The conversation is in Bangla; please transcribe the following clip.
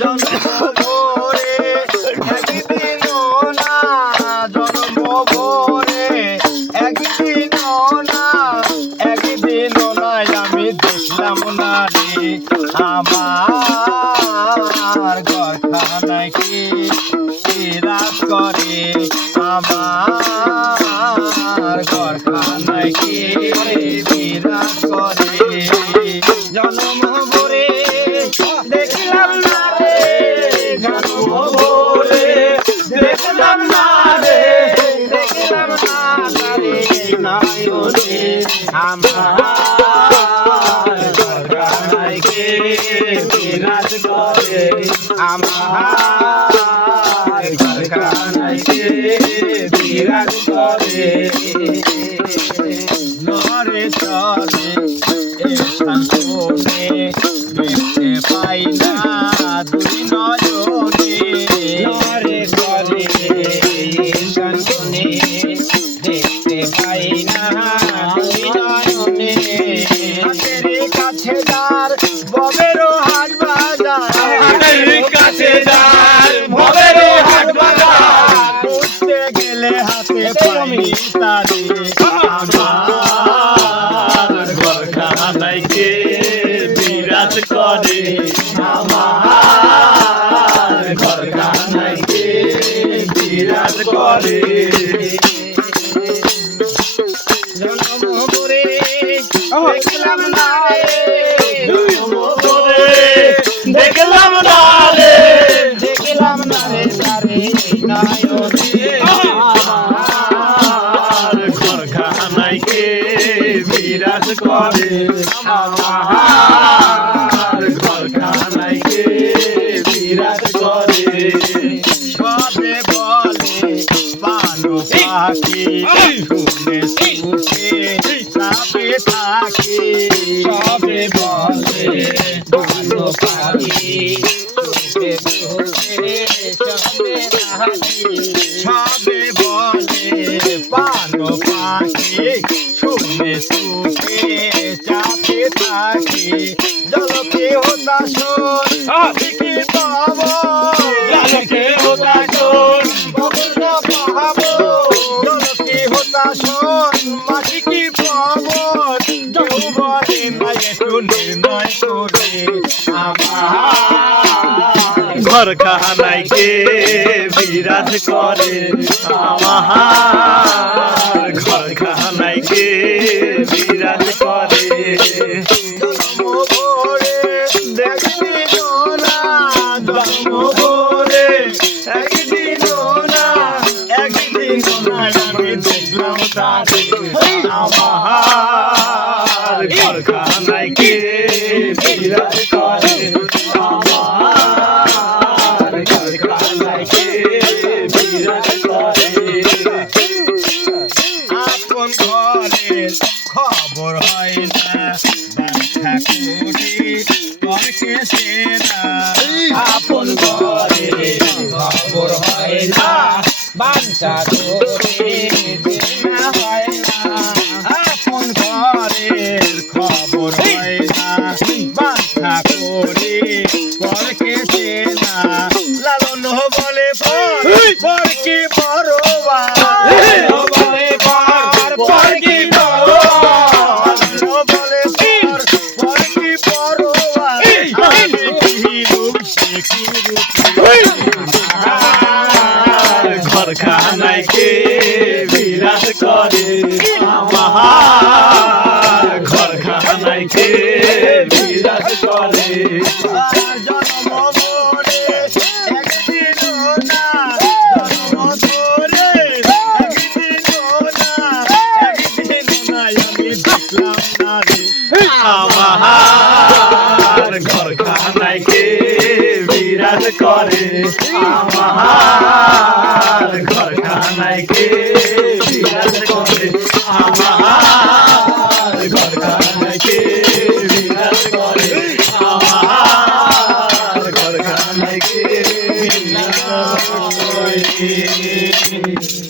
জন্ম ভরে একদিনও না, জন্ম ভরে একদিনও না, একদিনও নাই আমি দেখলাম না রে আমার ঘরখানায় কে বিরাজ করে, আমার ঘরখানায় কে বিরাজ করে। জন্ম ভরে দেখলাম না রে, জন্ম ভরে দেখলাম না রে, দেখলাম না রে নয়নে আমার ঘরখানায় কে বিরাজ করে, আমার ঘরখানায় কে বিরাজ করে। নরে চলে এসান কোণে দেখতে পাই না দুই নয়নে, নরে চলে এসান কোণে দেখতে পাই না দুই নয়নে। হাতের কাছে যার ববেরও হাট বাজার, হাতের কাছে যার ববেরও হাট বাজার, ঘুরতে গেলে হাতে পাই তারে আমার ঘরখানায় কে বিরাজ করে, আমার ঘরখানায় কে বিরাজ করে। জন্ম ভরে দেখলাম না রে, জন্ম ভরে দেখলাম না রে, দেখলাম না রে তারে নয়নে আমার ঘরখানায় কে বিরাজ করে, আমার ঘরখানায় কে বিরাজ করে। সবে বলে পানো পাখি শুনে সুখে চাপে থাকি, সবে বলে পানো পাখি শুনে সুখে চাপে থাকি, সবে বলে পানো পাখি শুনে সুখে চাপে থাকি। জলকে হোতা শোন কি পাবো, জলকে হোতা শোন বকুল না পাবো, জলকে হোতা শোন মাটি কি পাবো, কেউ বলে না একটু নির্ণয় করে, আমার ঘরখানায় কে বিরাজ করে, আমার ঘরখানায় কে বিরাজ করে। জন্ম ভরে দেখদিনও না, জন্ম ভরে একদিনও না, একদিনও না আমি দেখলাম তারে আমার ঘরখানায় কে বিরাজ করে, আমার ঘরখানায় কে বিরাজ করে। আপন ঘরের খবর হয় না ব্যাখ্যা করি তর্কে সেনা, আপন ঘরের খবর হয় না বাঞ্ছা করে চেনা হয় না, আপন ঘরের খবর হয় না বাঞ্ছা করে তর্কে সেনা। লালন বলে পর কি বড়বা, বলে পর কি বড়বা, বলে পর কি বড়বা, আমি কি রূপ সে কি রূপ। ঘরখানায় কে বিরাজ করে, আমার ঘরখানায় কে বিরাজ করে। জন্ম ভরে একদিনও না, জন্ম ভরে একদিনও না, একদিনও না আমি দেখলাম না রে আমার ঘরখানায় কে বিরাজ করে, আমার ঘরখানায় কে বিরাজ করে।